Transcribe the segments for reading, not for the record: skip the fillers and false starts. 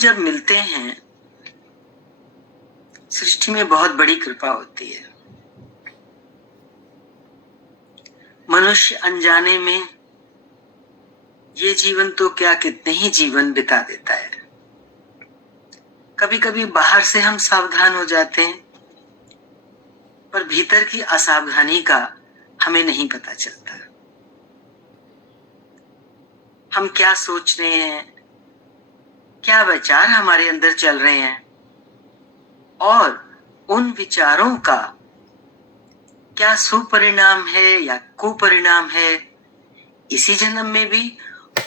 जब मिलते हैं, सृष्टि में बहुत बड़ी कृपा होती है। मनुष्य अनजाने में ये जीवन तो क्या कितने ही जीवन बिता देता है। कभी कभी बाहर से हम सावधान हो जाते हैं, पर भीतर की असावधानी का हमें नहीं पता चलता। हम क्या सोच रहे हैं, क्या विचार हमारे अंदर चल रहे हैं, और उन विचारों का क्या सुपरिणाम है या कुपरिणाम है, इसी जन्म में भी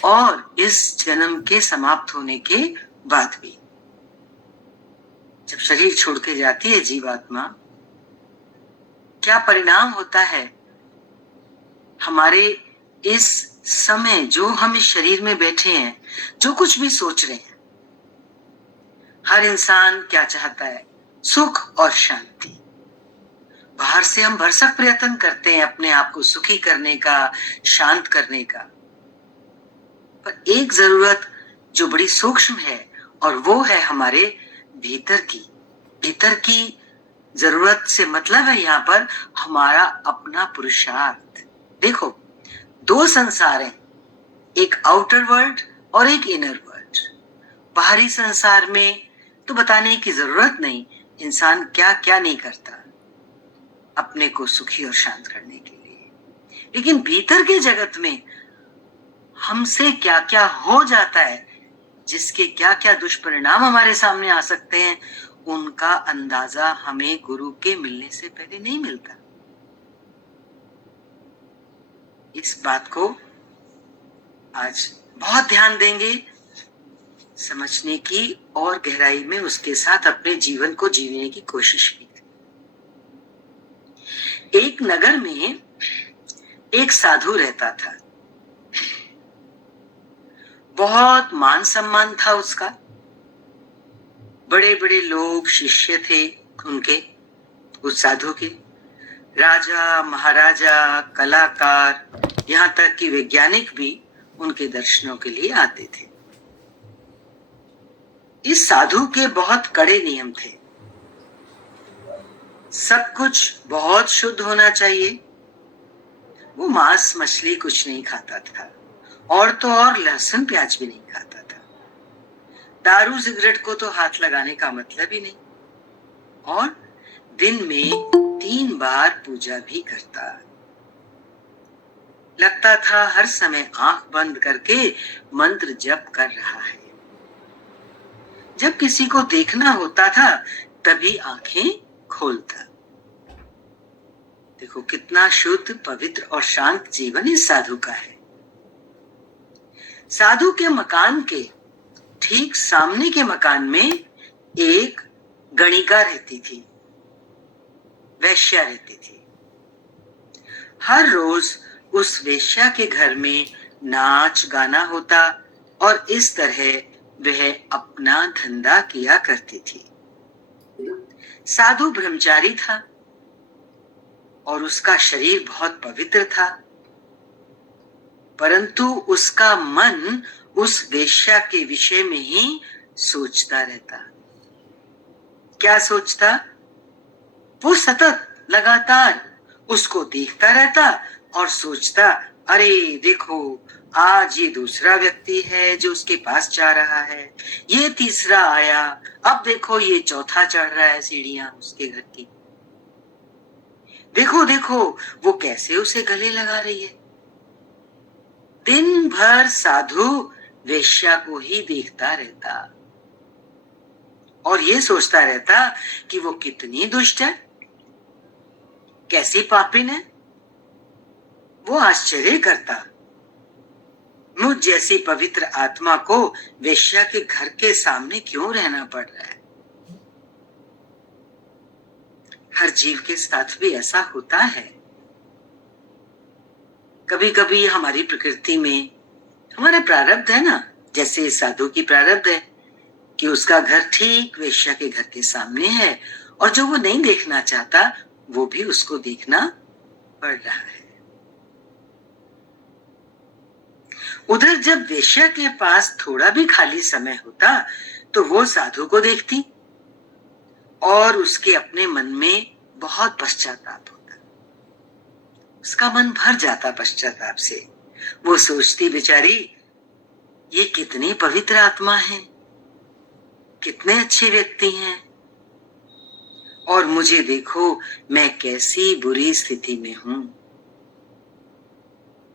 और इस जन्म के समाप्त होने के बाद भी। जब शरीर छोड़ के जाती है जीवात्मा, क्या परिणाम होता है हमारे इस समय जो हम इस शरीर में बैठे हैं, जो कुछ भी सोच रहे हैं। हर इंसान क्या चाहता है? सुख और शांति। बाहर से हम भरसक प्रयत्न करते हैं अपने आप को सुखी करने का, शांत करने का, पर एक जरूरत जो बड़ी सूक्ष्म है, और वो है हमारे भीतर की जरूरत से मतलब है यहाँ पर हमारा अपना पुरुषार्थ। देखो, दो संसार हैं, एक आउटर वर्ल्ड और एक इनर वर्ल्ड। बाहरी संसार में तो बताने की जरूरत नहीं, इंसान क्या क्या नहीं करता अपने को सुखी और शांत करने के लिए। लेकिन भीतर के जगत में हमसे क्या क्या हो जाता है, जिसके क्या क्या दुष्परिणाम हमारे सामने आ सकते हैं, उनका अंदाजा हमें गुरु के मिलने से पहले नहीं मिलता। इस बात को आज बहुत ध्यान देंगे समझने की, और गहराई में उसके साथ अपने जीवन को जीने की कोशिश भी। एक नगर में एक साधु रहता था। बहुत मान सम्मान था उसका। बड़े बड़े लोग शिष्य थे उनके, उस साधु के। राजा, महाराजा, कलाकार, यहाँ तक कि वैज्ञानिक भी उनके दर्शनों के लिए आते थे। इस साधु के बहुत कड़े नियम थे। सब कुछ बहुत शुद्ध होना चाहिए। वो मांस मछली कुछ नहीं खाता था, और तो और लहसुन प्याज भी नहीं खाता था। दारू सिगरेट को तो हाथ लगाने का मतलब ही नहीं, और दिन में 3 बार पूजा भी करता। लगता था हर समय आंख बंद करके मंत्र जप कर रहा है। जब किसी को देखना होता था तभी आंखें खोलता। देखो कितना शुद्ध, पवित्र और शांत जीवन इस साधु का है। साधु के मकान के ठीक सामने के मकान में एक गणिका रहती थी, वैश्या रहती थी। हर रोज उस वेश्या के घर में नाच गाना होता, और इस तरह वह अपना धंधा किया करती थी। साधु ब्रह्मचारी था और उसका शरीर बहुत पवित्र था, परंतु उसका मन उस वेश्या के विषय में ही सोचता रहता। क्या सोचता? वो सतत लगातार उसको देखता रहता और सोचता, अरे देखो, आज ये दूसरा व्यक्ति है जो उसके पास जा रहा है, ये तीसरा आया, अब देखो ये चौथा चढ़ रहा है सीढ़ियां उसके घर की। देखो देखो वो कैसे उसे गले लगा रही है। दिन भर साधु वेश्या को ही देखता रहता और ये सोचता रहता कि वो कितनी दुष्ट है, कैसी पापिन है। वो आश्चर्य करता, मुझ जैसी पवित्र आत्मा को वेश्या के घर के सामने क्यों रहना पड़ रहा है। हर जीव के साथ भी ऐसा होता है। कभी कभी हमारी प्रकृति में हमारा प्रारब्ध है ना, जैसे साधु की प्रारब्ध है कि उसका घर ठीक वेश्या के घर के सामने है, और जो वो नहीं देखना चाहता वो भी उसको देखना पड़ रहा है। उधर जब वेश्या के पास थोड़ा भी खाली समय होता तो वो साधु को देखती और उसके अपने मन में बहुत पश्चाताप होता, उसका मन भर जाता पश्चाताप से। वो सोचती, बेचारी ये कितनी पवित्र आत्मा है, कितने अच्छे व्यक्ति हैं, और मुझे देखो मैं कैसी बुरी स्थिति में हूं।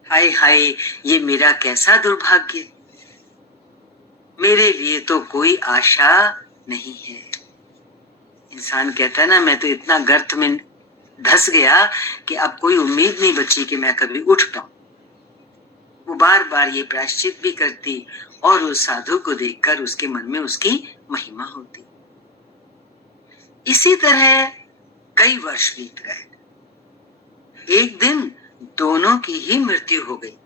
हाय हाय, ये मेरा कैसा दुर्भाग्य, मेरे लिए तो कोई आशा नहीं है। इंसान कहता है ना, मैं तो इतना गर्त में धंस गया कि अब कोई उम्मीद नहीं बची कि मैं कभी उठ पाऊं। वो बार बार ये प्रायश्चित भी करती और उस साधु को देखकर उसके मन में उसकी महिमा होती। इसी तरह कई वर्ष बीत गए। एक दिन दोनों की ही मृत्यु हो गई।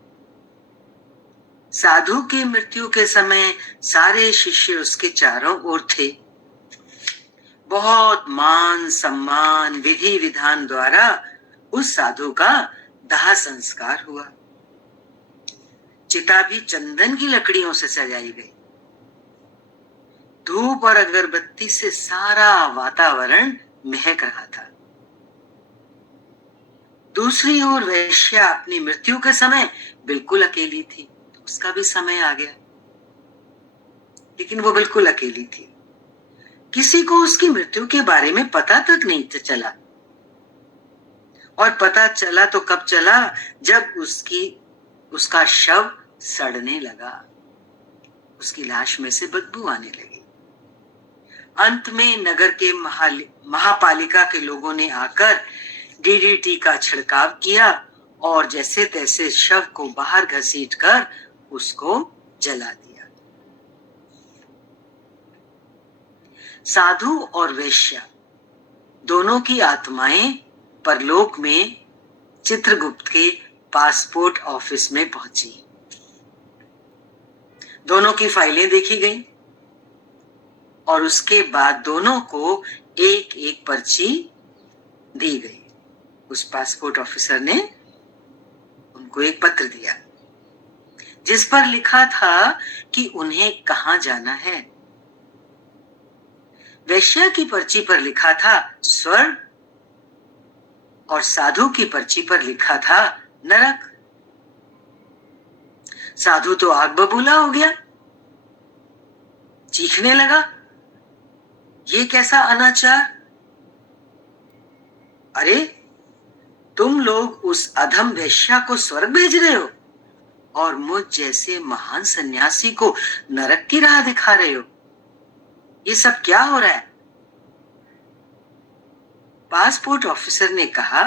साधु की मृत्यु के समय सारे शिष्य उसके चारों ओर थे। बहुत मान सम्मान विधि विधान द्वारा उस साधु का दाह संस्कार हुआ। चिता भी चंदन की लकड़ियों से सजाई गई। धूप और अगरबत्ती से सारा वातावरण महक रहा था। दूसरी ओर वैश्या अपनी मृत्यु के समय बिल्कुल अकेली थी। उसका भी समय आ गया, लेकिन वो बिल्कुल अकेली थी। किसी को उसकी मृत्यु के बारे में पता तक नहीं चला, और पता चला तो कब चला, जब उसका शव सड़ने लगा, उसकी लाश में से बदबू आने लगी। अंत में नगर के महापालिका के लोगों ने आकर डीडीटी का छिड़काव किया और जैसे तैसे शव को बाहर घसीटकर उसको जला दिया। साधु और वेश्या दोनों की आत्माएं परलोक में चित्रगुप्त के पासपोर्ट ऑफिस में पहुंची। दोनों की फाइलें देखी गई और उसके बाद दोनों को एक एक पर्ची दी गई। उस पासपोर्ट ऑफिसर ने उनको एक पत्र दिया जिस पर लिखा था कि उन्हें कहां जाना है। वैश्या की पर्ची पर लिखा था स्वर्ग और साधु की पर्ची पर लिखा था नरक। साधु तो आग बबूला हो गया, चीखने लगा, ये कैसा अनाचार! अरे तुम लोग उस अधम वेश्या को स्वर्ग भेज रहे हो और मुझ जैसे महान सन्यासी को नरक की राह दिखा रहे हो। ये सब क्या हो रहा है? पासपोर्ट ऑफिसर ने कहा,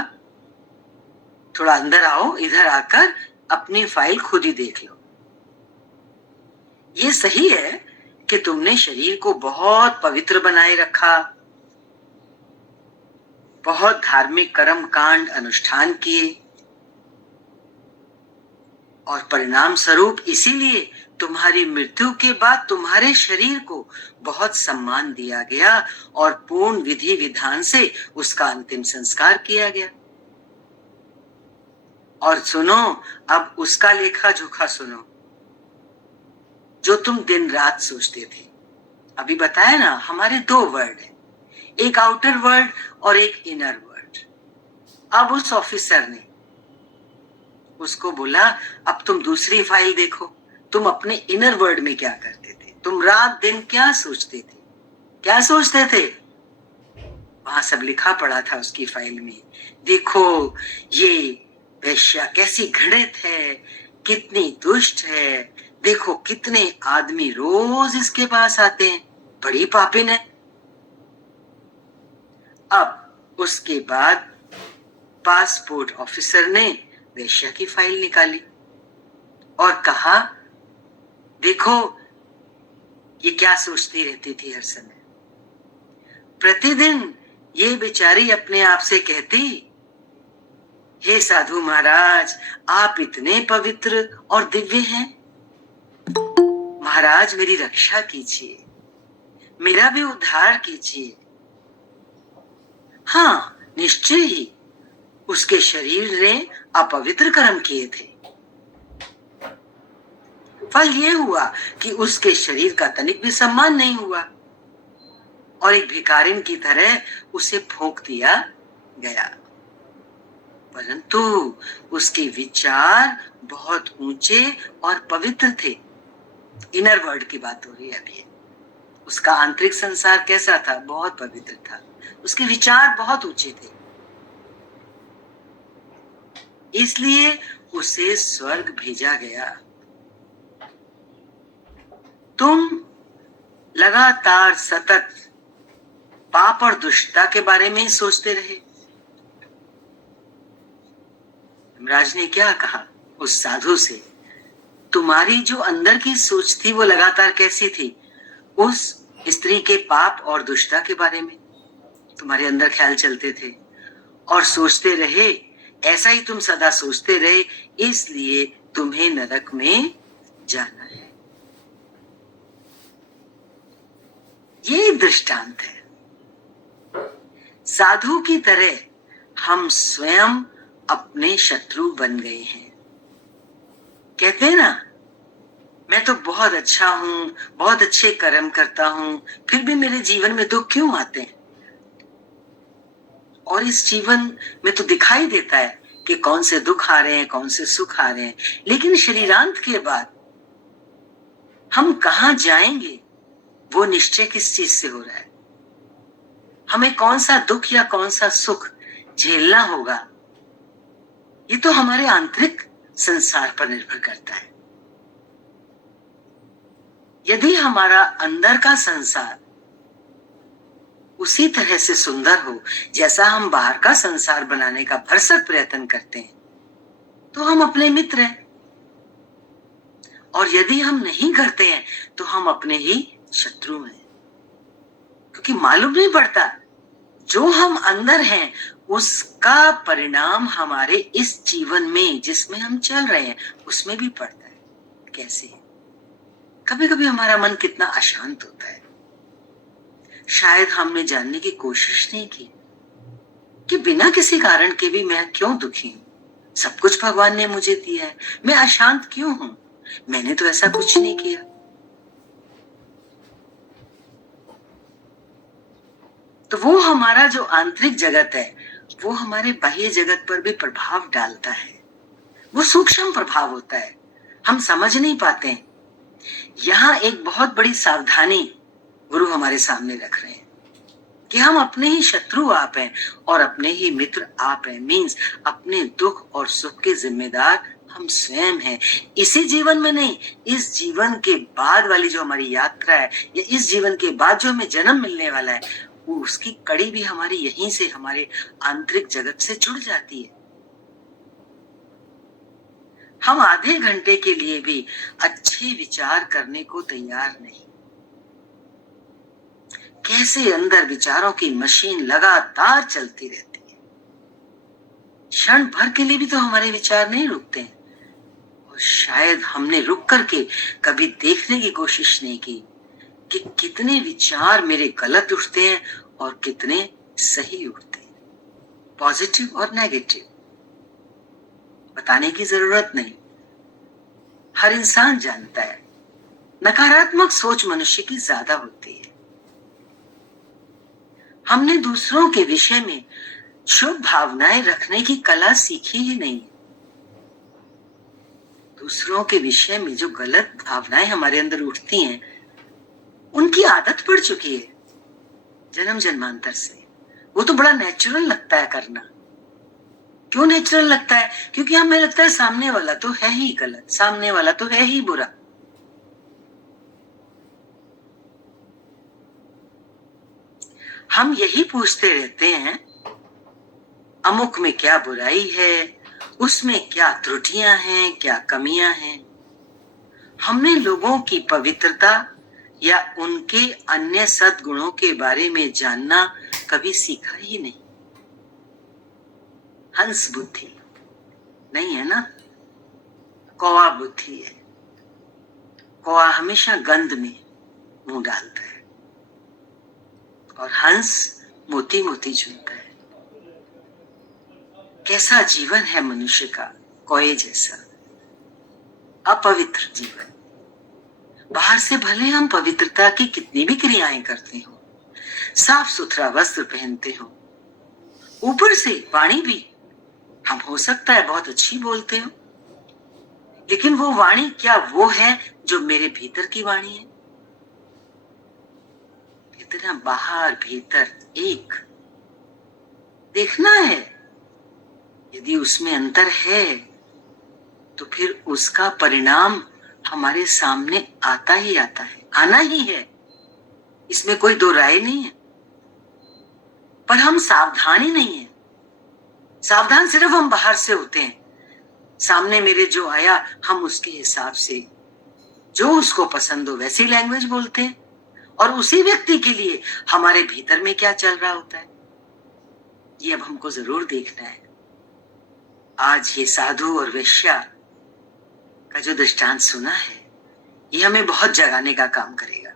थोड़ा अंदर आओ, इधर आकर अपनी फाइल खुद ही देख लो। ये सही है कि तुमने शरीर को बहुत पवित्र बनाए रखा, बहुत धार्मिक कर्म कांड अनुष्ठान किए, और परिणाम स्वरूप इसीलिए तुम्हारी मृत्यु के बाद तुम्हारे शरीर को बहुत सम्मान दिया गया और पूर्ण विधि विधान से उसका अंतिम संस्कार किया गया। और सुनो, अब उसका लेखा जोखा सुनो जो तुम दिन रात सोचते थे। अभी बताया ना, हमारे दो वर्ड है, एक आउटर वर्ल्ड और एक इनर वर्ल्ड। अब उस ऑफिसर ने उसको बोला, अब तुम दूसरी फाइल देखो, तुम अपने इनर वर्ल्ड में क्या करते थे, तुम रात दिन क्या सोचते थे, क्या सोचते थे। वहां सब लिखा पड़ा था उसकी फाइल में। देखो ये वेश्या कैसी घृणित है, कितनी दुष्ट है, देखो कितने आदमी रोज इसके पास आते हैं, बड़ी पापिन है। अब उसके बाद पासपोर्ट ऑफिसर ने वेश्या की फाइल निकाली और कहा, देखो ये क्या सोचती रहती थी हर समय। प्रतिदिन ये बेचारी अपने आप से कहती, हे साधु महाराज, आप इतने पवित्र और दिव्य हैं, महाराज मेरी रक्षा कीजिए, मेरा भी उद्धार कीजिए। हाँ, निश्चय ही उसके शरीर ने अपवित्र कर्म किए थे, फल ये हुआ कि उसके शरीर का तनिक भी सम्मान नहीं हुआ और एक भिखारिन की तरह उसे फूंक दिया गया। परंतु उसके विचार बहुत ऊंचे और पवित्र थे। इनर वर्ल्ड की बात हो रही है अभी। उसका आंतरिक संसार कैसा था? बहुत पवित्र था। उसके विचार बहुत ऊंचे थे, इसलिए उसे स्वर्ग भेजा गया। तुम लगातार सतत पाप और दुष्टता के बारे में ही सोचते रहे। यमराज ने क्या कहा उस साधु से? तुम्हारी जो अंदर की सोच थी वो लगातार कैसी थी? उस स्त्री के पाप और दुष्टता के बारे में तुम्हारे अंदर ख्याल चलते थे और सोचते रहे। ऐसा ही तुम सदा सोचते रहे, इसलिए तुम्हें नरक में जाना है। ये दृष्टांत है। साधु की तरह हम स्वयं अपने शत्रु बन गए हैं। कहते हैं ना, मैं तो बहुत अच्छा हूं, बहुत अच्छे कर्म करता हूं, फिर भी मेरे जीवन में दुख क्यों आते हैं? और इस जीवन में तो दिखाई देता है कि कौन से दुख आ रहे हैं, कौन से सुख आ रहे हैं, लेकिन शरीरांत के बाद हम कहां जाएंगे वो निश्चय किस चीज से हो रहा है? हमें कौन सा दुख या कौन सा सुख झेलना होगा, ये तो हमारे आंतरिक संसार पर निर्भर करता है। यदि हमारा अंदर का संसार उसी तरह से सुंदर हो जैसा हम बाहर का संसार बनाने का भरसक प्रयत्न करते हैं, तो हम अपने मित्र हैं। और यदि हम नहीं करते हैं तो हम अपने ही शत्रु हैं, क्योंकि मालूम नहीं पड़ता जो हम अंदर हैं उसका परिणाम हमारे इस जीवन में जिसमें हम चल रहे हैं उसमें भी पड़ता है। कैसे? कभी कभी हमारा मन कितना अशांत होता है। शायद हमने जानने की कोशिश नहीं की कि बिना किसी कारण के भी मैं क्यों दुखी हूं। सब कुछ भगवान ने मुझे दिया है, मैं अशांत क्यों हूं? मैंने तो ऐसा कुछ नहीं किया। तो वो हमारा जो आंतरिक जगत है वो हमारे बाह्य जगत पर भी प्रभाव डालता है। वो सूक्ष्म प्रभाव होता है, हम समझ नहीं पाते हैं। यहां एक बहुत बड़ी सावधानी गुरु हमारे सामने रख रहे हैं कि हम अपने ही शत्रु आप हैं और अपने ही मित्र आप हैं। मीन्स अपने दुख और सुख के जिम्मेदार हम स्वयं हैं। इसी जीवन में नहीं, इस जीवन के बाद वाली जो हमारी यात्रा है या इस जीवन के बाद जो हमें जन्म मिलने वाला है, वो उसकी कड़ी भी हमारी यहीं से, हमारे आंतरिक जगत से जुड़ जाती है। हम आधे घंटे के लिए भी अच्छे विचार करने को तैयार नहीं। कैसे अंदर विचारों की मशीन लगातार चलती रहती है। क्षण भर के लिए भी तो हमारे विचार नहीं रुकते हैं। और शायद हमने रुक करके कभी देखने की कोशिश नहीं की कि कितने विचार मेरे गलत उठते हैं और कितने सही उठते हैं, पॉजिटिव और नेगेटिव। बताने की जरूरत नहीं, हर इंसान जानता है। नकारात्मक सोच मनुष्य की ज्यादा होती है। हमने दूसरों के विषय में शुभ भावनाएं रखने की कला सीखी ही नहीं। दूसरों के विषय में जो गलत भावनाएं हमारे अंदर उठती हैं, उनकी आदत पड़ चुकी है जन्म जन्मांतर से। वो तो बड़ा नेचुरल लगता है करना। क्यों नेचुरल लगता है? क्योंकि हमें लगता है सामने वाला तो है ही गलत, सामने वाला तो है ही बुरा। हम यही पूछते रहते हैं, अमुक में क्या बुराई है, उसमें क्या त्रुटियां हैं, क्या कमियां हैं। हमने लोगों की पवित्रता या उनके अन्य सद्गुणों के बारे में जानना कभी सीखा ही नहीं। हंस बुद्धि नहीं है ना, कौवा बुद्धि है। कौवा हमेशा गंध में मुंह डालता है और हंस मोती मोती चुनता है। कैसा जीवन है मनुष्य का, कौए जैसा अपवित्र जीवन। बाहर से भले हम पवित्रता की कितनी भी क्रियाएं करते हो, साफ सुथरा वस्त्र पहनते हो, ऊपर से वाणी भी हम हो सकता है बहुत अच्छी बोलते हो, लेकिन वो वाणी क्या वो है जो मेरे भीतर की वाणी है? इतना बाहर भीतर एक देखना है। यदि उसमें अंतर है तो फिर उसका परिणाम हमारे सामने आता ही आता है, आना ही है, इसमें कोई दो राय नहीं है। पर हम सावधान ही नहीं है। सावधान सिर्फ हम बाहर से होते हैं, सामने मेरे जो आया हम उसके हिसाब से जो उसको पसंद हो वैसी लैंग्वेज बोलते हैं, और उसी व्यक्ति के लिए हमारे भीतर में क्या चल रहा होता है ये अब हमको जरूर देखना है। आज ये साधु और वेश्या का जो दृष्टांत सुना है ये हमें बहुत जगाने का काम करेगा।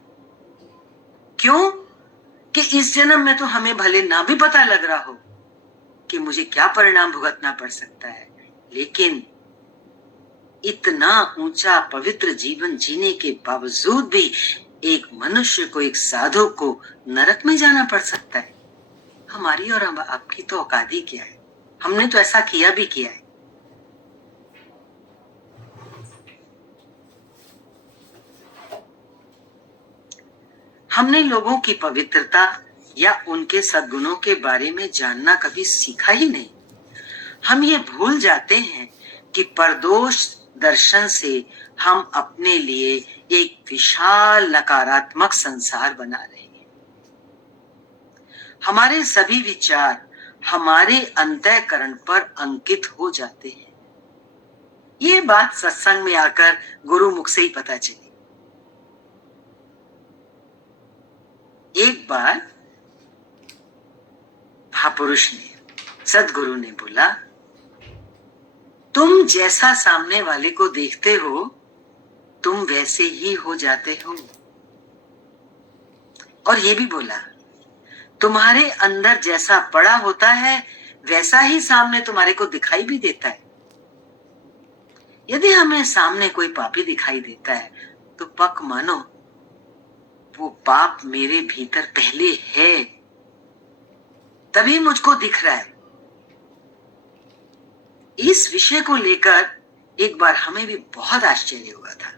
क्यों कि इस जन्म में तो हमें भले ना भी पता लग रहा हो कि मुझे क्या परिणाम भुगतना पड़ सकता है, लेकिन इतना ऊंचा पवित्र जीवन जीने के बावजूद भी एक मनुष्य को, एक साधु को नरक में जाना पड़ सकता है। हमारी और आपकी तो औकात ही क्या है? हमने तो ऐसा किया भी किया है। हमने लोगों की पवित्रता या उनके सद्गुणों के बारे में जानना कभी सीखा ही नहीं। हम ये भूल जाते हैं कि परदोष दर्शन से हम अपने लिए एक विशाल नकारात्मक संसार बना रहे हैं। हमारे सभी विचार हमारे अंतःकरण पर अंकित हो जाते हैं। ये बात सत्संग में आकर गुरु मुख से ही पता चली। एक बार महापुरुष ने, सदगुरु ने बोला, तुम जैसा सामने वाले को देखते हो तुम वैसे ही हो जाते हो। और ये भी बोला, तुम्हारे अंदर जैसा पड़ा होता है वैसा ही सामने तुम्हारे को दिखाई भी देता है। यदि हमें सामने कोई पापी दिखाई देता है तो पक मानो वो पाप मेरे भीतर पहले है, तभी मुझको दिख रहा है। इस विषय को लेकर एक बार हमें भी बहुत आश्चर्य हुआ था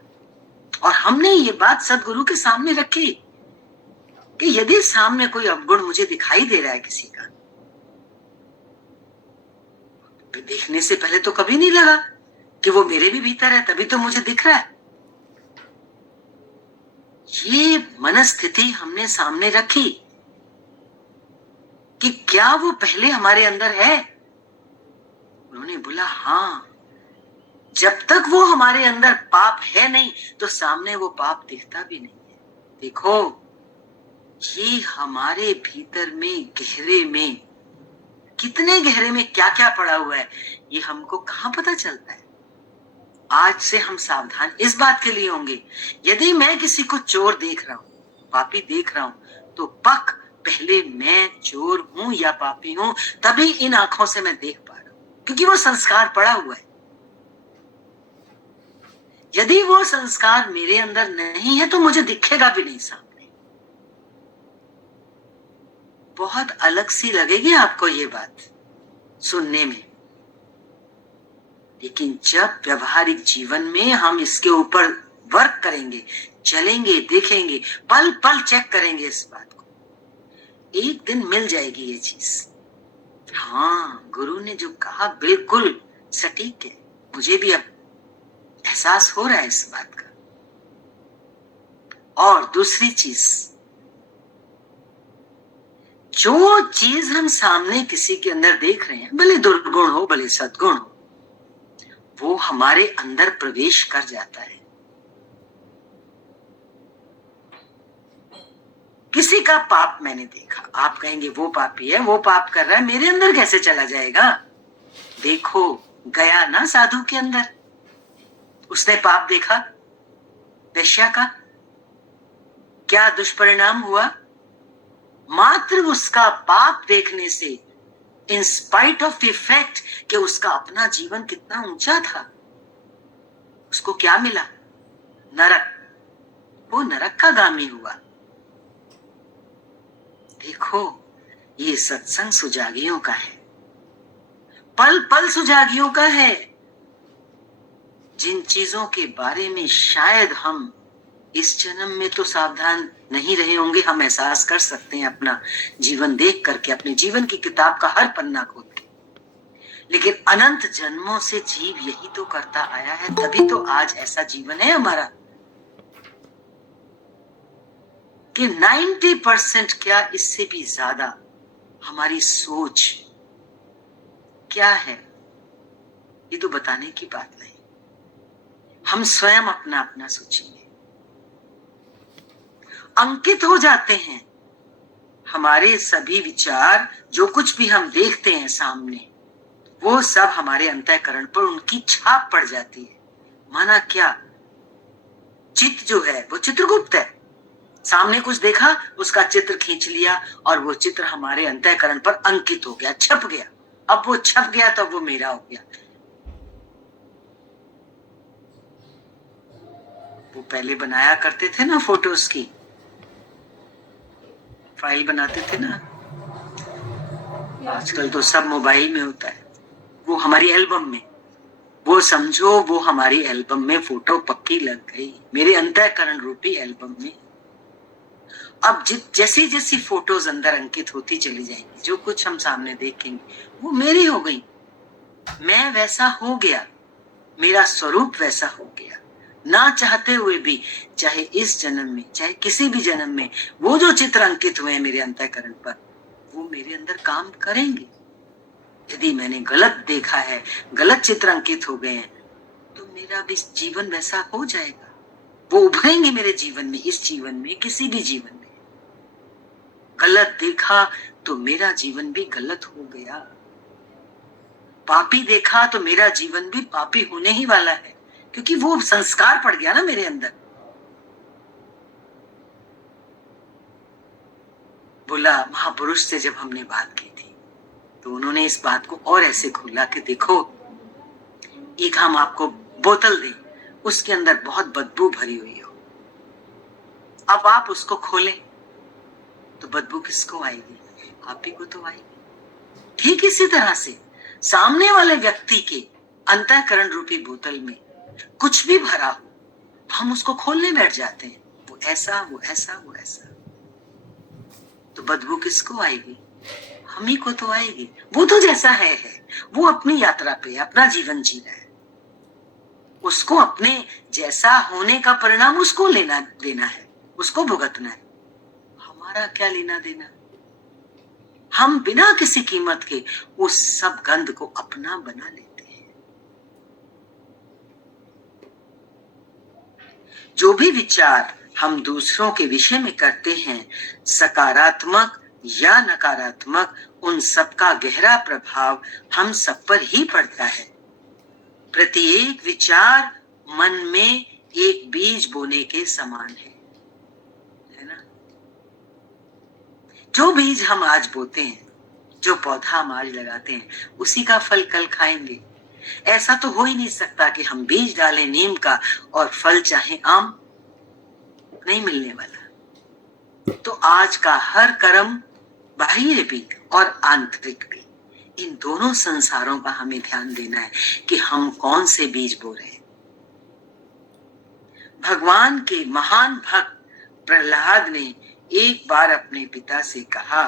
और हमने ये बात सदगुरु के सामने रखी कि यदि सामने कोई अवगुण मुझे दिखाई दे रहा है किसी का, तो देखने से पहले तो कभी नहीं लगा कि वो मेरे भी भीतर है, तभी तो मुझे दिख रहा है। ये मनस्थिति हमने सामने रखी कि क्या वो पहले हमारे अंदर है? उन्होंने बोला हाँ, जब तक वो हमारे अंदर पाप है नहीं तो सामने वो पाप दिखता भी नहीं है। देखो ये हमारे भीतर में गहरे में, कितने गहरे में क्या क्या पड़ा हुआ है ये हमको कहां पता चलता है। आज से हम सावधान इस बात के लिए होंगे, यदि मैं किसी को चोर देख रहा हूं, पापी देख रहा हूं, तो पक पहले मैं चोर हूं या पापी हूं, तभी इन आंखों से मैं देख पा रहा हूं, क्योंकि वो संस्कार पड़ा हुआ है। यदि वो संस्कार मेरे अंदर नहीं है तो मुझे दिखेगा भी नहीं सामने। बहुत अलग सी लगेगी आपको ये बात सुनने में, लेकिन जब व्यवहारिक जीवन में हम इसके ऊपर वर्क करेंगे, चलेंगे, देखेंगे, पल पल चेक करेंगे इस बात को, एक दिन मिल जाएगी ये चीज। हाँ, गुरु ने जो कहा बिल्कुल सटीक है, मुझे भी अब एहसास हो रहा है इस बात का। और दूसरी चीज, जो चीज हम सामने किसी के अंदर देख रहे हैं, भले दुर्गुण हो भले सद्गुण हो, वो हमारे अंदर प्रवेश कर जाता है। किसी का पाप मैंने देखा, आप कहेंगे वो पापी है, वो पाप कर रहा है, मेरे अंदर कैसे चला जाएगा? देखो गया ना साधु के अंदर, उसने पाप देखा वेश्या का, क्या दुष्परिणाम हुआ? मात्र उसका पाप देखने से, in spite of the fact कि उसका अपना जीवन कितना ऊंचा था, उसको क्या मिला? नरक। वो नरक का गामी हुआ। देखो, ये सत्संग सुजागियों का है, पल पल सुजागियों का है। जिन चीजों के बारे में शायद हम इस जन्म में तो सावधान नहीं रहे होंगे, हम एहसास कर सकते हैं अपना जीवन देख करके, अपने जीवन की किताब का हर पन्ना खोल के। लेकिन अनंत जन्मों से जीव यही तो करता आया है, तभी तो आज ऐसा जीवन है हमारा कि 90% क्या इससे भी ज्यादा हमारी सोच क्या है, ये तो बताने की बात नहीं। हम स्वयं अपना अपना सोचेंगे, अंकित हो जाते हैं। हमारे सभी विचार, जो कुछ भी हम देखते हैं सामने, वो सब हमारे अंतःकरण पर उनकी छाप पड़ जाती है। माना क्या, चित्त जो है वो चित्रगुप्त है। सामने कुछ देखा, उसका चित्र खींच लिया और वो चित्र हमारे अंतःकरण पर अंकित हो गया, छप गया। अब वो छप गया तो वो मेरा हो गया। वो पहले बनाया करते थे ना फोटोज की, फाइल बनाते थे ना, आजकल तो सब मोबाइल में होता है। वो हमारी एल्बम में, वो समझो वो हमारी एल्बम में फोटो पक्की लग गई, मेरे अंतःकरण रूपी एल्बम में। अब जैसी जैसी फोटोज अंदर अंकित होती चली जाएंगी, जो कुछ हम सामने देखेंगे वो मेरी हो गई, मैं वैसा हो गया, मेरा स्वरूप वैसा हो गया। ना चाहते हुए भी, चाहे इस जन्म में चाहे किसी भी जन्म में, वो जो चित्र अंकित हुए हैं मेरे अंतःकरण पर, वो मेरे अंदर काम करेंगे। यदि मैंने गलत देखा है, गलत चित्र अंकित हो गए हैं, तो मेरा भी जीवन वैसा हो जाएगा। वो उभरेंगे मेरे जीवन में, इस जीवन में, किसी भी जीवन में। गलत देखा तो मेरा जीवन भी गलत हो गया, पापी देखा तो मेरा जीवन भी पापी होने ही वाला है, क्योंकि वो संस्कार पड़ गया ना मेरे अंदर। बोला महापुरुष से जब हमने बात की थी, तो उन्होंने इस बात को और ऐसे खोला कि देखो, एक हम आपको बोतल दें, उसके अंदर बहुत बदबू भरी हुई हो, अब आप उसको खोलें तो बदबू किसको आएगी? आप ही को तो आएगी। ठीक इसी तरह से सामने वाले व्यक्ति के अंतःकरण रूपी बोतल में कुछ भी भरा हो, हम उसको खोलने बैठ जाते हैं, वो ऐसा वो ऐसा वो ऐसा, तो बदबू किसको आएगी? हम ही को तो आएगी। वो तो जैसा है, वो अपनी यात्रा पे अपना जीवन जी रहा है, उसको अपने जैसा होने का परिणाम उसको लेना देना है, उसको भुगतना है। हमारा क्या लेना देना? हम बिना किसी कीमत के उस सब गंध को अपना बना लेते हैं। जो भी विचार हम दूसरों के विषय में करते हैं, सकारात्मक या नकारात्मक, उन सब का गहरा प्रभाव हम सब पर ही पड़ता है। प्रत्येक विचार मन में एक बीज बोने के समान है ना? जो बीज हम आज बोते हैं, जो पौधा हम आज लगाते हैं, उसी का फल कल खाएंगे। ऐसा तो हो ही नहीं सकता कि हम बीज डालें नीम का और फल चाहे आम, नहीं मिलने वाला। तो आज का हर कर्म, बाह्य भी और आंतरिक भी, इन दोनों संसारों का हमें ध्यान देना है कि हम कौन से बीज बो रहे हैं। भगवान के महान भक्त प्रहलाद ने एक बार अपने पिता से कहा,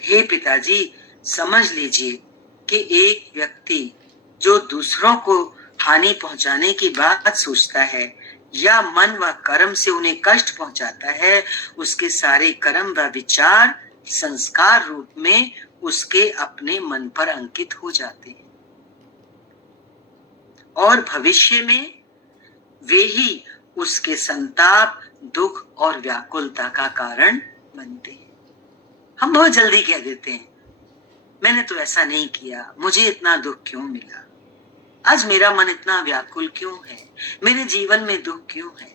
हे पिताजी, समझ लीजिए कि एक व्यक्ति जो दूसरों को हानि पहुंचाने की बात सोचता है या मन व कर्म से उन्हें कष्ट पहुंचाता है, उसके सारे कर्म व विचार संस्कार रूप में उसके अपने मन पर अंकित हो जाते हैं और भविष्य में वे ही उसके संताप, दुख और व्याकुलता का कारण बनते हैं। हम बहुत जल्दी कह देते हैं, मैंने तो ऐसा नहीं किया, मुझे इतना दुख क्यों मिला, आज मेरा मन इतना व्याकुल क्यों है, मेरे जीवन में दुख क्यों है।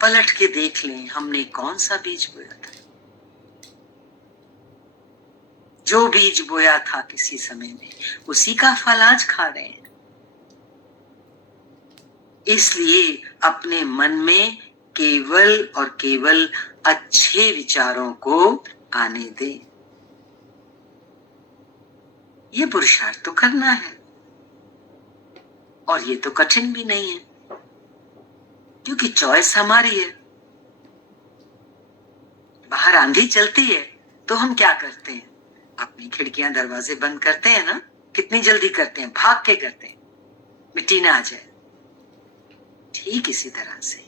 पलट के देख लें, हमने कौन सा बीज बोया था। जो बीज बोया था किसी समय में, उसी का फल आज खा रहे हैं। इसलिए अपने मन में केवल और केवल अच्छे विचारों को आने दे। ये पुरुषार्थ तो करना है, और ये तो कठिन भी नहीं है, क्योंकि चॉइस हमारी है। बाहर आंधी चलती है तो हम क्या करते हैं? अपनी खिड़कियां दरवाजे बंद करते हैं ना। कितनी जल्दी करते हैं, भाग के करते हैं, मिट्टी ना आ जाए। ठीक इसी तरह से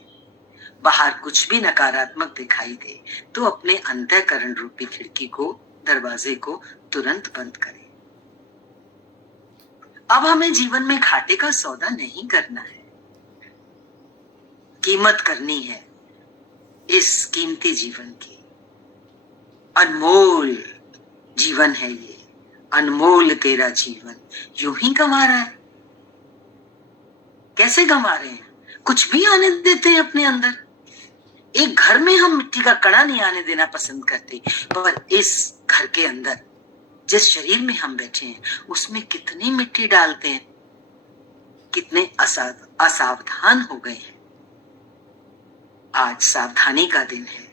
बाहर कुछ भी नकारात्मक दिखाई दे तो अपने अंतःकरण रूपी खिड़की को, दरवाजे को तुरंत बंद करें। अब हमें जीवन में घाटे का सौदा नहीं करना है, कीमत करनी है इस कीमती जीवन की। अनमोल जीवन है ये, अनमोल तेरा जीवन यूं ही गंवा रहा है। कैसे गंवा रहे हैं? कुछ भी आने देते हैं अपने अंदर। एक घर में हम मिट्टी का कड़ा नहीं आने देना पसंद करते, पर इस घर के अंदर जिस शरीर में हम बैठे हैं उसमें कितनी मिट्टी डालते हैं, कितने असावधान हो गए हैं। आज सावधानी का दिन है।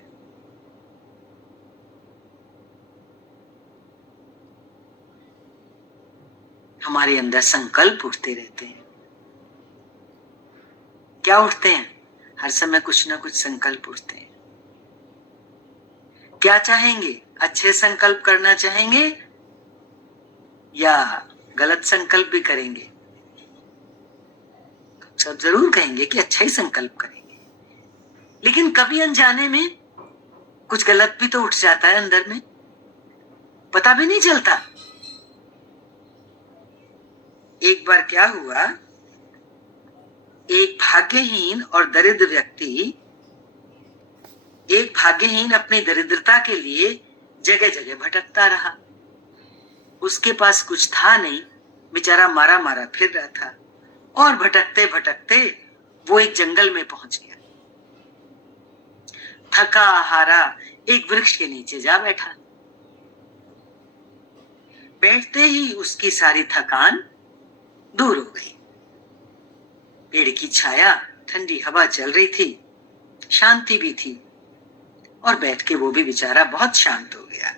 हमारे अंदर संकल्प उठते रहते हैं। क्या उठते हैं? हर समय कुछ ना कुछ संकल्प उठते हैं। क्या चाहेंगे? अच्छे संकल्प करना चाहेंगे या गलत संकल्प भी करेंगे? सब जरूर कहेंगे कि अच्छा ही संकल्प करेंगे, लेकिन कभी अनजाने में कुछ गलत भी तो उठ जाता है अंदर में, पता भी नहीं चलता। एक बार क्या हुआ, एक भाग्यहीन और दरिद्र व्यक्ति, एक भाग्यहीन अपनी दरिद्रता के लिए जगह जगह भटकता रहा। उसके पास कुछ था नहीं, बेचारा मारा मारा फिर रहा था, और भटकते भटकते वो एक जंगल में पहुंच गया। थका हारा एक वृक्ष के नीचे जा बैठा। बैठते ही उसकी सारी थकान दूर हो गई। पेड़ की छाया, ठंडी हवा चल रही थी, शांति भी थी, और बैठ के वो भी बेचारा बहुत शांत हो गया।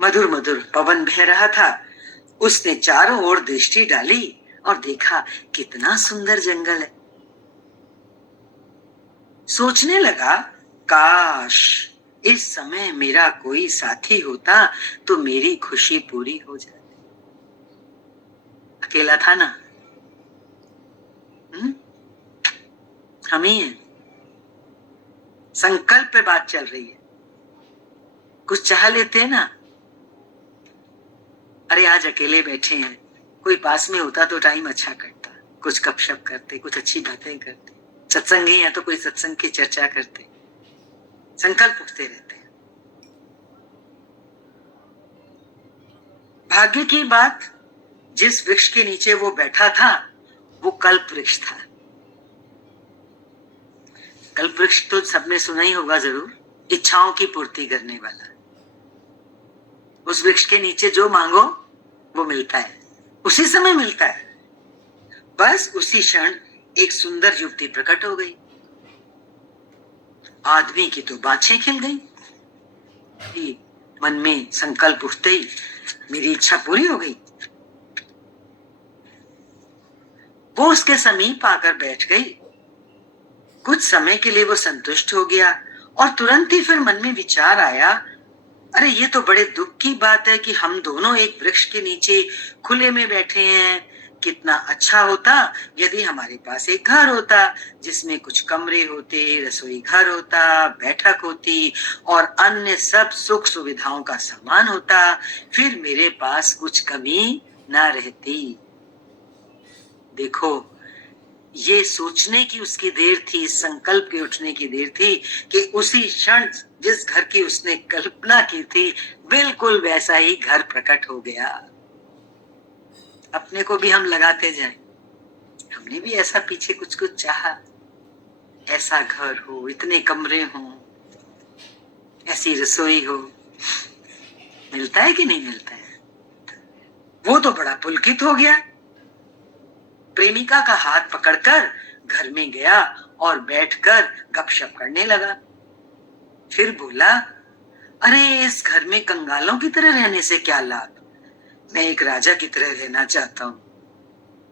मधुर मधुर पवन बह रहा था। उसने चारों ओर दृष्टि डाली और देखा कितना सुंदर जंगल है। सोचने लगा, काश इस समय मेरा कोई साथी होता तो मेरी खुशी पूरी हो जाती। अकेला था ना, हम ही हैं। संकल्प पे बात चल रही है। कुछ चाह लेते हैं ना, अरे आज अकेले बैठे हैं, कोई पास में होता तो टाइम अच्छा कटता, कुछ गपशप करते, कुछ अच्छी बातें करते, सत्संग ही है तो कोई सत्संग की चर्चा करते। संकल्प उठते रहते हैं। भाग्य की बात, जिस वृक्ष के नीचे वो बैठा था वो कल्प वृक्ष था। कल्प वृक्ष तो सबने सुना ही होगा जरूर, इच्छाओं की पूर्ति करने वाला। उस वृक्ष के नीचे जो मांगो वो मिलता है, उसी समय मिलता है। बस उसी क्षण एक सुंदर युवती प्रकट हो गई। आदमी की तो बाछें खिल गई। मन में संकल्प उठते ही मेरी इच्छा पूरी हो गई। वो उसके समीप आकर बैठ गई। कुछ समय के लिए वो संतुष्ट हो गया, और तुरंत ही फिर मन में विचार आया, अरे ये तो बड़े दुख की बात है कि हम दोनों एक वृक्ष के नीचे खुले में बैठे हैं। कितना अच्छा होता यदि हमारे पास एक घर होता, जिसमें कुछ कमरे होते, रसोई घर होता, बैठक होती और अन्य सब सुख सुविधाओं का सामान होता। फिर मेरे पास कुछ कमी ना रहती। देखो, ये सोचने की उसकी देर थी, संकल्प के उठने की देर थी कि उसी क्षण जिस घर की उसने कल्पना की थी बिल्कुल वैसा ही घर प्रकट हो गया। अपने को भी हम लगाते जाएं। हमने भी ऐसा पीछे कुछ कुछ चाहा, ऐसा घर हो, इतने कमरे हो, ऐसी रसोई हो। मिलता है कि नहीं मिलता है? वो तो बड़ा पुलकित हो गया। प्रेमिका का हाथ पकड़कर घर में गया और बैठकर गपशप करने लगा। फिर बोला, अरे इस घर में कंगालों की तरह रहने से क्या लाभ, मैं एक राजा की तरह रहना चाहता हूं।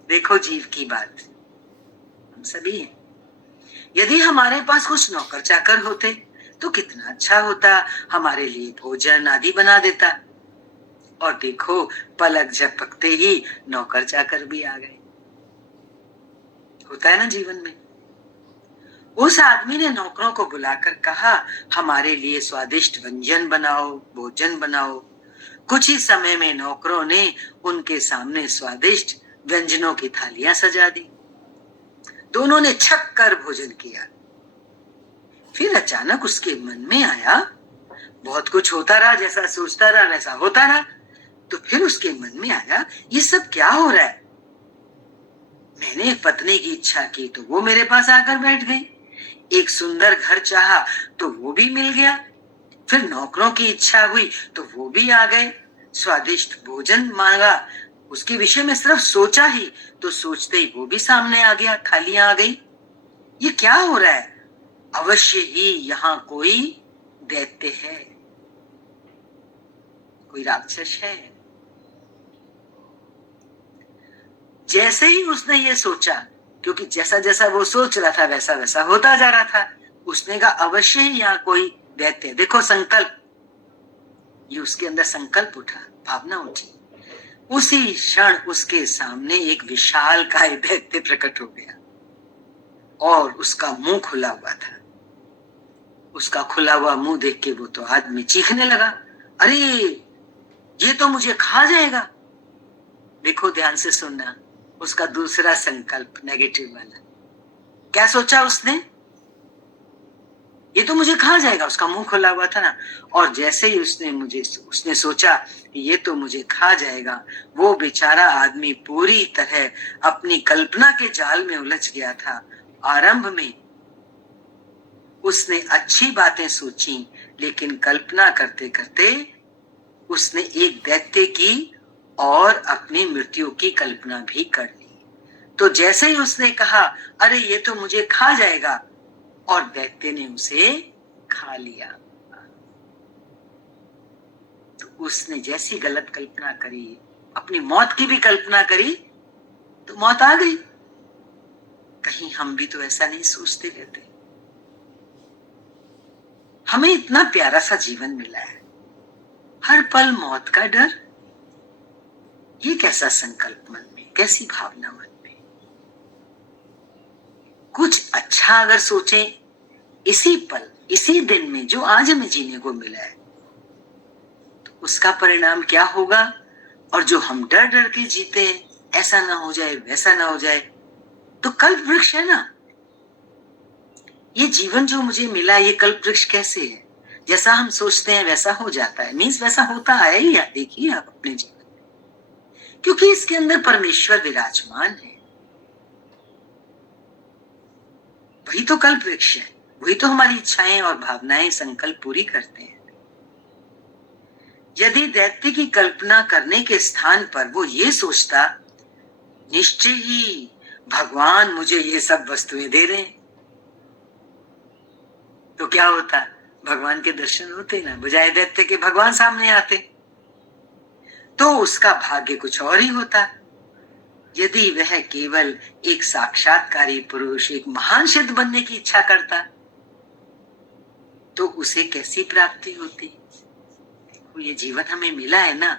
देखो जीव की बात, हम सभी हैं। यदि हमारे पास कुछ नौकर चाकर होते तो कितना अच्छा होता, हमारे लिए भोजन आदि बना देता। और देखो पलक झपकते ही नौकर चाकर भी आ गए। होता है ना जीवन में। उस आदमी ने नौकरों को बुलाकर कहा, हमारे लिए स्वादिष्ट व्यंजन बनाओ, भोजन बनाओ। कुछ ही समय में नौकरों ने उनके सामने स्वादिष्ट व्यंजनों की थालियां सजा दी। दोनों ने छक कर भोजन किया। फिर अचानक उसके मन में आया, बहुत कुछ होता रहा, जैसा सोचता रहा वैसा होता रहा। तो फिर उसके मन में आया, ये सब क्या हो रहा है। मैंने एक पत्नी की इच्छा की तो वो मेरे पास आकर बैठ गई, एक सुंदर घर चाहा तो वो भी मिल गया, फिर नौकरों की इच्छा हुई तो वो भी आ गए, स्वादिष्ट भोजन मांगा, उसके विषय में सिर्फ सोचा ही तो सोचते ही वो भी सामने आ गया, थालियां आ गई। ये क्या हो रहा है, अवश्य ही यहाँ कोई दैत्य है, कोई राक्षस है। जैसे ही उसने ये सोचा, क्योंकि जैसा जैसा वो सोच रहा था वैसा वैसा होता जा रहा था, उसने कहा अवश्य ही यहाँ कोई दैत्य। देखो संकल्प, ये उसके अंदर संकल्प उठा, भावना उठी। उसी क्षण उसके सामने एक विशाल काय दैत्य प्रकट हो गया और उसका मुंह खुला हुआ था। उसका खुला हुआ मुंह देख के वो तो आदमी चीखने लगा, अरे ये तो मुझे खा जाएगा। देखो ध्यान से सुनना, उसका दूसरा संकल्प नेगेटिव वाला, क्या सोचा उसने, ये तो मुझे खा जाएगा, उसका मुंह खुला हुआ था ना। और जैसे ही उसने सोचा ये तो मुझे खा जाएगा, वो बेचारा आदमी पूरी तरह अपनी कल्पना के जाल में उलझ गया था। आरंभ में उसने अच्छी बातें सोची, लेकिन कल्पना करते करते उसने एक दैत्य की और अपनी मृत्यु की कल्पना भी कर ली। तो जैसे ही उसने कहा अरे ये तो मुझे खा जाएगा, और दैत्य ने उसे खा लिया। तो उसने जैसी गलत कल्पना करी, अपनी मौत की भी कल्पना करी, तो मौत आ गई। कहीं हम भी तो ऐसा नहीं सोचते रहते। हमें इतना प्यारा सा जीवन मिला है, हर पल मौत का डर, ये कैसा संकल्प मन में, कैसी भावना मन में। कुछ अच्छा अगर सोचें इसी पल, इसी दिन में जो आज हमें जीने को मिला है, तो उसका परिणाम क्या होगा। और जो हम डर डर के जीते हैं, ऐसा ना हो जाए वैसा ना हो जाए, तो कल्प वृक्ष है ना। ये जीवन जो मुझे मिला, ये कल्प वृक्ष कैसे है, जैसा हम सोचते हैं वैसा हो जाता है, मीन्स वैसा होता है ही। देखिए आप अपने जीवन में, क्योंकि इसके अंदर परमेश्वर विराजमान है। वही तो कल्प वृक्ष है, वही तो हमारी इच्छाएं और भावनाएं संकल्प पूरी करते हैं। यदि दैत्य की कल्पना करने के स्थान पर वो ये सोचता, निश्चय ही भगवान मुझे ये सब वस्तुएं दे रहे हैं, तो क्या होता, भगवान के दर्शन होते ना, बजाय दैत्य के भगवान सामने आते, तो उसका भाग्य कुछ और ही होता। यदि वह केवल एक साक्षात्कारी पुरुष, एक महान सिद्ध बनने की इच्छा करता, तो उसे कैसी प्राप्ति होती। देखो ये जीवन हमें मिला है ना,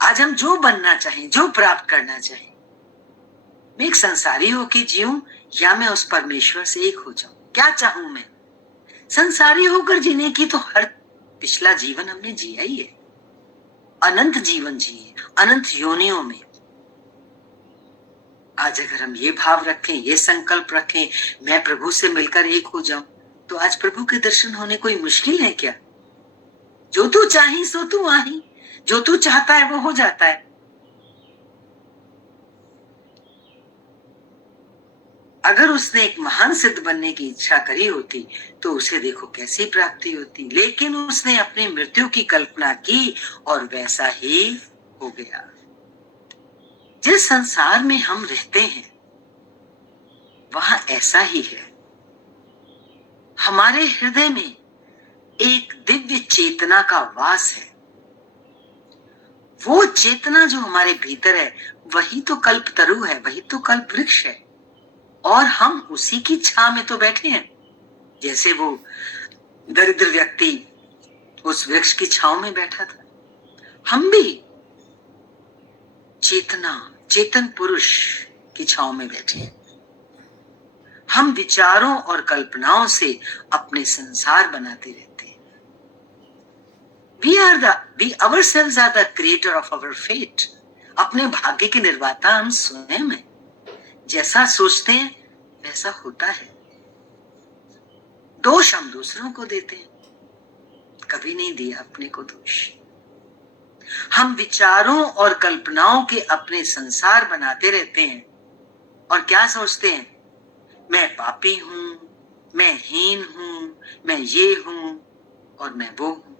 आज हम जो बनना चाहें, जो प्राप्त करना चाहें, मैं एक संसारी होकर जीऊं या मैं उस परमेश्वर से एक हो जाऊं, क्या चाहूं मैं। संसारी होकर जीने की तो हर पिछला जीवन हमने जिया ही है, अनंत जीवन जिए, अनंत योनियों में। आज अगर हम ये भाव रखें, ये संकल्प रखें, मैं प्रभु से मिलकर एक हो जाऊं, तो आज प्रभु के दर्शन होने कोई मुश्किल है क्या। जो तू चाही सो तू आही, जो तू चाहता है वो हो जाता है। अगर उसने एक महान सिद्ध बनने की इच्छा करी होती तो उसे देखो कैसी प्राप्ति होती, लेकिन उसने अपनी मृत्यु की कल्पना की और वैसा ही हो गया। जिस संसार में हम रहते हैं वहां ऐसा ही है। हमारे हृदय में एक दिव्य चेतना का वास है। वो चेतना जो हमारे भीतर है वही तो कल्प तरु है, वही तो कल्प वृक्ष है, और हम उसी की छां में तो बैठे हैं। जैसे वो दरिद्र व्यक्ति उस वृक्ष की छांव में बैठा था, हम भी चेतन पुरुष की छांव में बैठे हैं। हम विचारों और कल्पनाओं से अपने संसार बनाते रहते हैं। We ourselves are the creator of our fate. अपने भाग्य के निर्माता हम स्वयं हैं। जैसा सोचते हैं वैसा होता है। दोष हम दूसरों को देते हैं, कभी नहीं दिया अपने को दोष। हम विचारों और कल्पनाओं के अपने संसार बनाते रहते हैं और क्या सोचते हैं, मैं पापी हूं, मैं हीन हूं, मैं ये हूं और मैं वो हूं।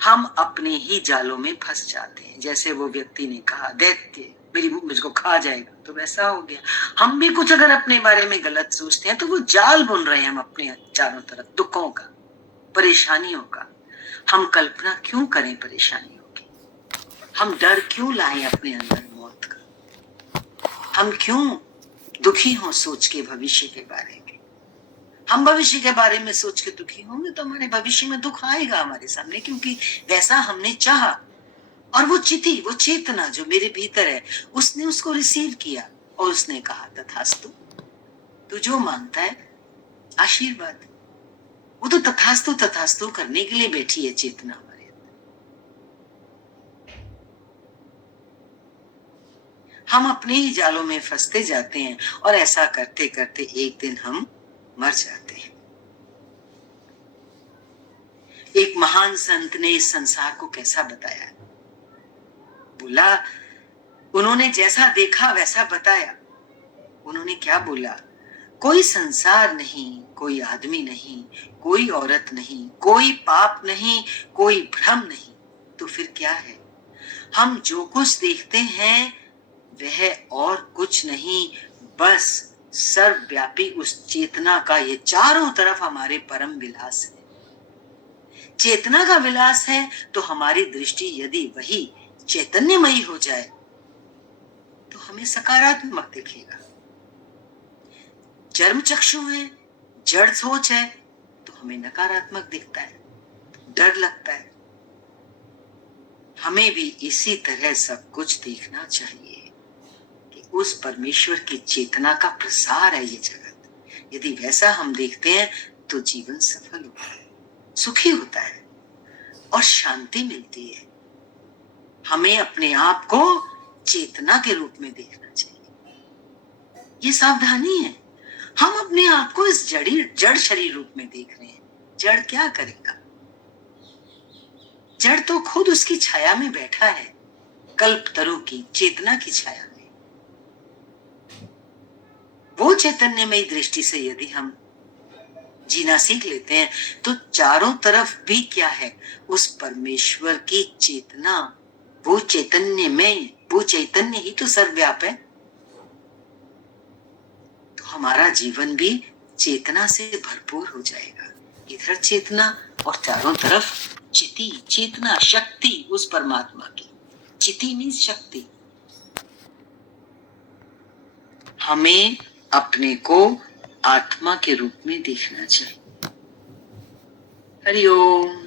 हम अपने ही जालों में फंस जाते हैं। जैसे वो व्यक्ति ने कहा, दैत्य मुझको खा जाएगा, तो वैसा हो गया। हम भी कुछ अगर अपने बारे में गलत सोचते हैं तो वो जाल बुन रहे हैं हम अपने चारों तरफ, दुखों का, परेशानियों का। हम कल्पना क्यों करें परेशानियों की? हम डर क्यों लाएं अपने अंदर मौत का? हम क्यों दुखी हों सोच के भविष्य के बारे में? हम भविष्य के बारे में सोच के दुखी होंगे तो हमारे भविष्य में दुख आएगा हमारे सामने, क्योंकि वैसा हमने चाहा। और वो चिति, वो चेतना जो मेरे भीतर है, उसने उसको रिसीव किया और उसने कहा तथास्तु। तू जो मांगता है आशीर्वाद। वो तो तथास्तु तथास्तु करने के लिए बैठी है चेतना हमारे अंदर। हम अपने ही जालों में फंसते जाते हैं और ऐसा करते करते एक दिन हम मर जाते हैं। एक महान संत ने इस संसार को कैसा बताया, बोला, उन्होंने जैसा देखा वैसा बताया। उन्होंने क्या बोला, कोई संसार नहीं, कोई आदमी नहीं, कोई औरत नहीं, कोई पाप नहीं, कोई भ्रम नहीं, तो फिर क्या है? हम जो कुछ देखते हैं वह और कुछ नहीं, बस सर्वव्यापी उस चेतना का ये चारों तरफ हमारे परम विलास है। चेतना का विलास है तो हमारी दृष्टि यदि वही चैतन्यमयी हो जाए तो हमें सकारात्मक दिखेगा। चर्म चक्षु है, जड़ सोच है तो हमें नकारात्मक दिखता है, डर लगता है। हमें भी इसी तरह सब कुछ देखना चाहिए कि उस परमेश्वर की चेतना का प्रसार है ये जगत। यदि वैसा हम देखते हैं तो जीवन सफल होता है, सुखी होता है और शांति मिलती है। हमें अपने आप को चेतना के रूप में देखना चाहिए। ये सावधानी है। हम अपने आप को इस जड़ शरीर रूप में देख रहे हैं। जड़ क्या करेगा? जड़ तो खुद उसकी छाया में बैठा है, कल्पतरु की चेतना की छाया में। वो चैतन्यमयी दृष्टि से यदि हम जीना सीख लेते हैं तो चारों तरफ भी क्या है, उस परमेश्वर की चेतना, वो चैतन्य में, वो चैतन्य ही तो सर्वव्याप है। तो हमारा जीवन भी चेतना से भरपूर हो जाएगा। इधर चेतना और चारों तरफ चिति, चेतना, शक्ति उस परमात्मा की। चिति मीन्स शक्ति। हमें अपने को आत्मा के रूप में देखना चाहिए। हरि ओम।